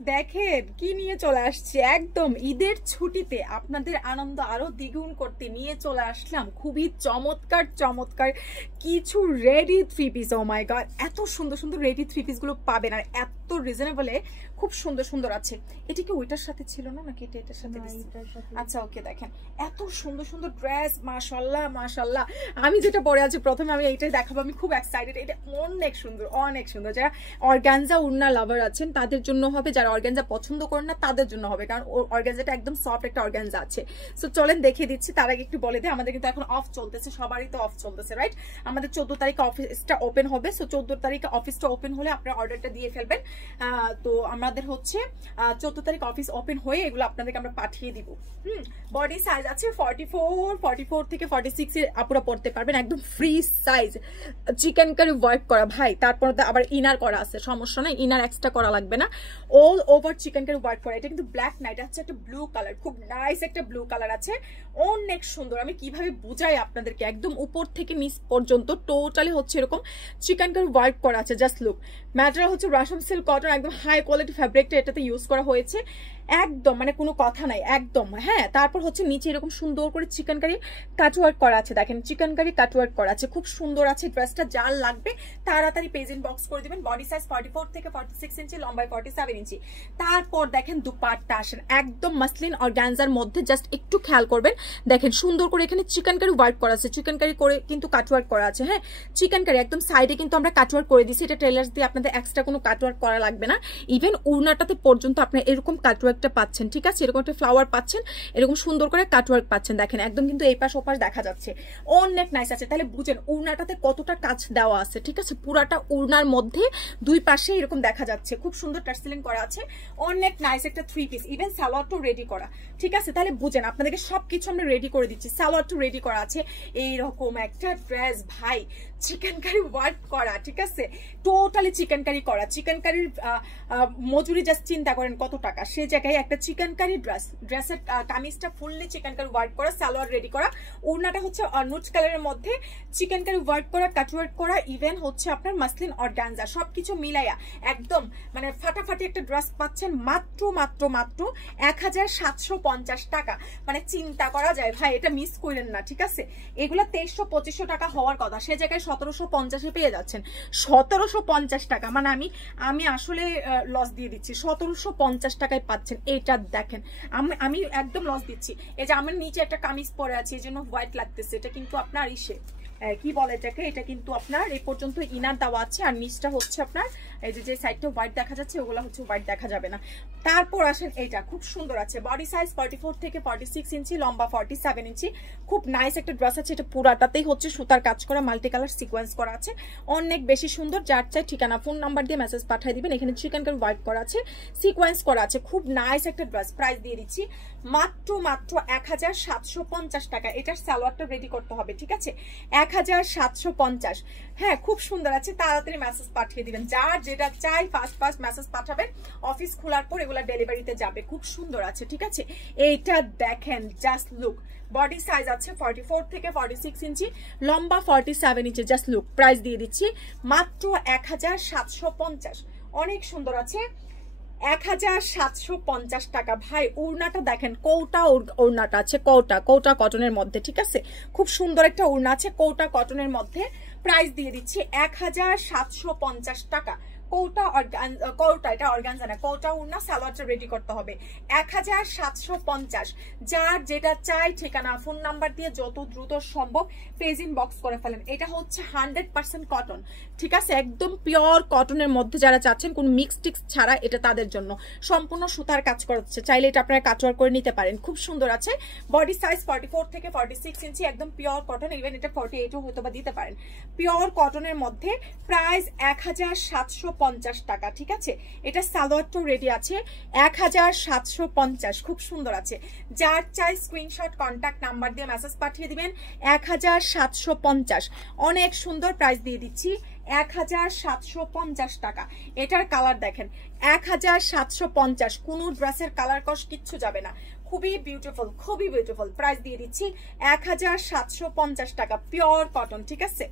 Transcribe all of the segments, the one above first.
দেখেন কি নিয়ে চলে আসছে, একদম ঈদের ছুটিতে আপনাদের আনন্দ আরো দ্বিগুণ করতে নিয়ে চলে আসলাম খুবই চমৎকার চমৎকার কিছু রেডি থ্রি পিস। ও মাই গড, এত সুন্দর সুন্দর রেডি থ্রি পিস গুলো পাবেন আর এত রিজনেবলে খুব সুন্দর সুন্দর আছে। এটা কি ওইটার সাথে ছিল না নাকি এটা এটার সাথে? আচ্ছা ওকে, দেখেন এত সুন্দর সুন্দর ড্রেস, মাশাআল্লাহ মাশাআল্লাহ। আমি যেটা পরে আছি প্রথমে আমি এইটাই দেখাবো, আমি খুব এক্সাইটেড। এটা অনেক সুন্দর অনেক সুন্দর। যারা অর্গানজা উন্না লাভার আছেন তাদের জন্য হবে, যারা অর্গানজা পছন্দ করেন না তাদের জন্য হবে, কারণ অর্গানজাটা একদম সফট একটা অর্গানজা আছে। সো চলেন দেখিয়ে দিচ্ছি। তার আগে একটু বলে দিই, আমাদের কিন্তু এখন অফ চলতেছে, সবারই তো অফ চলতেছে রাইট। আমাদের 14 তারিখে অফিসটা ওপেন হবে। সো 14 তারিখে অফিসটা ওপেন হলে আপনারা অর্ডারটা দিয়ে ফেলবেন। তো আমাদের হচ্ছে 14 তারিখ অফিস ওপেন হয়ে এগুলো আপনাদেরকে আমরা পাঠিয়ে দিব। বডি সাইজ আছে 44 থেকে 46 এর আপুরা পড়তে পারবেন, একদম free size. Chicken curry work করা ভাই, তারপর আবার ইনার করা আছে, সমস্যা নাই, ইনার এক্সট্রা করা লাগবে না। All over chicken curry work করা। এটা কিন্তু ব্ল্যাক না, এটা হচ্ছে একটা ব্লু কালার, খুব নাইস একটা ব্লু কালার আছে, অনেক সুন্দর। আমি কিভাবে বুঝাই আপনাদেরকে, একদম উপর থেকে নিচ পর্যন্ত টোটালি হচ্ছে এরকম চিকেন কারি ওয়ার্ক করা আছে। Just look. ম্যাটেরিয়াল হচ্ছে রাশম সিল্ক কটন, একদম হাই কোয়ালিটি ফ্যাব্রিকটা এটাতে ইউজ করা হয়েছে, একদম মানে কোনো কথা নাই একদম। হ্যাঁ, তারপর হচ্ছে নিচে এরকম সুন্দর করে চিকেন কারি কাটওয়ার্ক করা আছে, দেখেন চিকেন কারি কাটওয়ার্ক করা আছে, খুব সুন্দর আছে। ড্রেসটা যার লাগবে তাড়াতাড়ি পেজ ইনবক্স করে দিবেন। বডি সাইজ 44 থেকে 46 ইঞ্চি, লম্বায় 47 ইঞ্চি। তারপর দেখেন দুপাট্টা আসেন, একদম মাসলিন অর্গানজার মধ্যে, জাস্ট একটু খেয়াল করবেন, দেখেন সুন্দর করে এখানে চিকেন কারি ওয়ার্ক করা আছে, চিকেন কারি করে কিন্তু কাটওয়ার্ক করা আছে। হ্যাঁ, চিকেন কারি একদম সাইডে কিন্তু আমরা কাটওয়ার্ক করে দিছি, এটা টেলার্স দিয়ে আপনাদের এক্সট্রা কোনো কাটওয়ার্ক করা লাগবে না। ইভেন উড়নাটাতে পর্যন্ত আপনার এরকম কাটওয়ার্কটা পাচ্ছেন, ঠিক আছে, এরকম একটা ফ্লাওয়ার পাচ্ছেন, এরকম সুন্দর করে কাটওয়ার্ক পাচ্ছেন, দেখেন একদম কিন্তু এই পাশ ওপাশ দেখা যাচ্ছে, অনেক নাইস আছে। তাহলে বুঝেন উড়নাটাতে কতটা কাজ দেওয়া আছে, ঠিক আছে, পুরাটা উড়নার মধ্যে দুই পাশে এরকম দেখা যাচ্ছে, খুব সুন্দর টার্সেলিং করা আছে, অনেক নাইস একটা থ্রি পিস। ইভেন সালোয়ারটাও রেডি করা, ঠিক আছে। তাহলে বুঝেন আপনাদেরকে সবকিছু আমরা রেডি করে দিচ্ছি, সালোয়ারটাও রেডি করা আছে। এইরকম একটা ড্রেস ভাই, চিকেন কারি ওয়ার্ক করা, ঠিক আছে, টোটালি চিকেন কারি করা। চিকেন কারির মজুরি জাস্ট চিন্তা করেন কত টাকা, সে জায়গায় একটা চিকেন কারি ড্রেসের কামিজটা ফুললি চিকেন কারি ওয়ার্ক করা, সালোয়ার রেডি করা, ওড়নাটা হচ্ছে নুট কালারের মধ্যে চিকেন কারি ওয়ার্ক করা, কাটওয়ার্ক করা, ইভেন হচ্ছে আপনার মাসলিন অর্গানজা, সবকিছু মিলাইয়া একদম মানে ফাটাফাটি একটা ড্রেস পাচ্ছেন মাত্র মাত্র মাত্র 1750 টাকা। মানে চিন্তা করা যায় ভাই, এটা মিস করেন না, ঠিক আছে। এগুলো 2300-2500 টাকা হওয়ার কথা, সে জায়গায় 1750-এ পেয়ে যাচ্ছেন। 1750 টাকা মানে আমি আসলে লস দিয়ে দিচ্ছি, 1750 টাকায় পাচ্ছেন। এটা দেখেন, আমি একদম লস দিচ্ছি। এই যে আমার নিচে একটা কামিজ পরে আছে, এই জন্য হোয়াইট লাগতেছে, এটা কিন্তু আপনার ইসে কি বলে এটাকে, এটা কিন্তু আপনার এই পর্যন্ত ইনার দেওয়া আছে, আর নিচটা হচ্ছে আপনার এই যে সাইডটা হোয়াইট দেখা যাচ্ছে, ওগুলো হচ্ছে হোয়াইট দেখা যাবে না। তারপর আসেন এইটা, খুব সুন্দর আছে। বডি সাইজ 44 থেকে 46 ইঞ্চি, লম্বা 47 ইঞ্চি, খুব নাইস একটা ড্রেস আছে। এটা পুরাটাতেই হচ্ছে সুতার কাজ করা, মাল্টি কালার সিকোয়েন্স করা আছে, অনেক বেশি সুন্দর। যার চাই ঠিকানা ফোন নাম্বার দিয়ে মেসেজ পাঠিয়ে দিবেন। এখানে চিকেন কারি ওয়ার্ক করা আছে, সিকোয়েন্স করা আছে, খুব নাইস একটা ড্রেস। প্রাইস দিয়ে দিচ্ছি মাত্র মাত্র 1750 টাকা। এটার সালোয়ারটা রেডি করতে হবে, ঠিক আছে, 1750। হ্যাঁ, খুব সুন্দর আছে, তাড়াতাড়ি মেসেজ পাঠিয়ে দিবেন। যার যেটা চাই ফাস্ট মেসেজ পাঠাবেন, অফিস খোলার পর এগুলা ডেলিভারিতে যাবে। খুব সুন্দর আছে, ঠিক আছে। এইটা দেখেন, জাস্ট লুক। বডি সাইজ আছে 44 থেকে 46 ইঞ্চি, লম্বা 47 ইঞ্চি, জাস্ট লুক। প্রাইস দিয়ে দিচ্ছি মাত্র 1750। অনেক সুন্দর আছে, 1750 টাকা। ভাই ওড়নাটা দেখেন, কৌটা ওড়নাটা আছে, কৌটা কটনের মধ্যে, ঠিক আছে, খুব সুন্দর একটা ওড়না আছে কৌটা কটনের মধ্যে। প্রাইস দিয়ে দিচ্ছি 1750 টাকা। কৌটা এটা অর্গানজা না, কৌটা উড়না, সালোয়ারটা রেডি করতে হবে 1750। যার যেটা চাই ঠিকানা ফোন নাম্বার দিয়ে যত দ্রুত সম্ভব পেজ ইনবক্স করে ফেলেন। এটা হচ্ছে 100% কটন, ঠিক আছে, একদম পিওর কটনের মধ্যে যারা চাচ্ছেন কোন মিক্স টিক্স ছাড়া, এটা তাদের জন্য সম্পূর্ণ সুতার কাজ করছে। চাইলে এটা আপনারা কাটওয়ার্ক করে নিতে পারেন, খুব সুন্দর আছে। বডি সাইজ 44 থেকে 46 ইঞ্চি, একদম পিওর কটন, ইভেন এটা 48ও হয়তো বা দিতে পারেন, পিওর কটনের মধ্যে। প্রাইস 1750 টাকা, ঠিক আছে। এটা সালোয়ারটাও রেডি আছে, 1750, খুব সুন্দর আছে। যার চাই স্ক্রিনশট কন্ট্যাক্ট নাম্বার দিয়ে মেসেজ পাঠিয়ে দিবেন। 1750 অনেক সুন্দর। প্রাইস দিয়ে দিচ্ছি 1750 টাকা। এটার কালার দেখেন, 1750, কোনো ড্রেসের কালার কস কিচ্ছু যাবে না, খুবই বিউটিফুল, খুবই বিউটিফুল। প্রাইস দিয়ে দিচ্ছি 1750 টাকা, পিওর কটন, ঠিক আছে?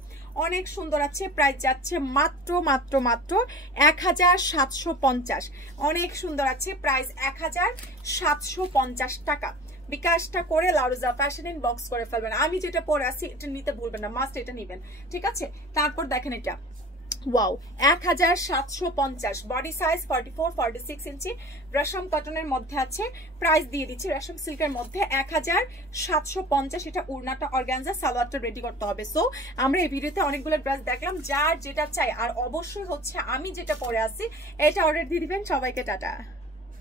অনেক সুন্দর আছে। প্রাইস যাচ্ছে মাত্র মাত্র মাত্র 1750। অনেক সুন্দর আছে। প্রাইস 1750 টাকা। বিকাশটা করে লাউরুজা ফ্যাশন ইনবক্স করে ফেলবেন। আমি যেটা পরে আছি এটা নিতে ভুলবেন না, মাস্ট এটা নেবেন, ঠিক আছে? তারপর দেখেন এটা, ওয়াও, 1750, বডি সাইজ 44-46 ইঞ্চি, রেশম কটনের মধ্যে আছে। প্রাইস দিয়ে দিচ্ছি রেশম সিল্কের মধ্যে 1750। এটা উড়নাটা অর্গানজা, সালোয়ারটা রেডি করতে হবে। সো আমরা এই ভিডিওতে অনেকগুলো ড্রেস দেখলাম, যার যেটা চাই। আর অবশ্যই হচ্ছে আমি যেটা পরে আছি এটা অর্ডার দিয়ে দিবেন। সবাইকে টাটা।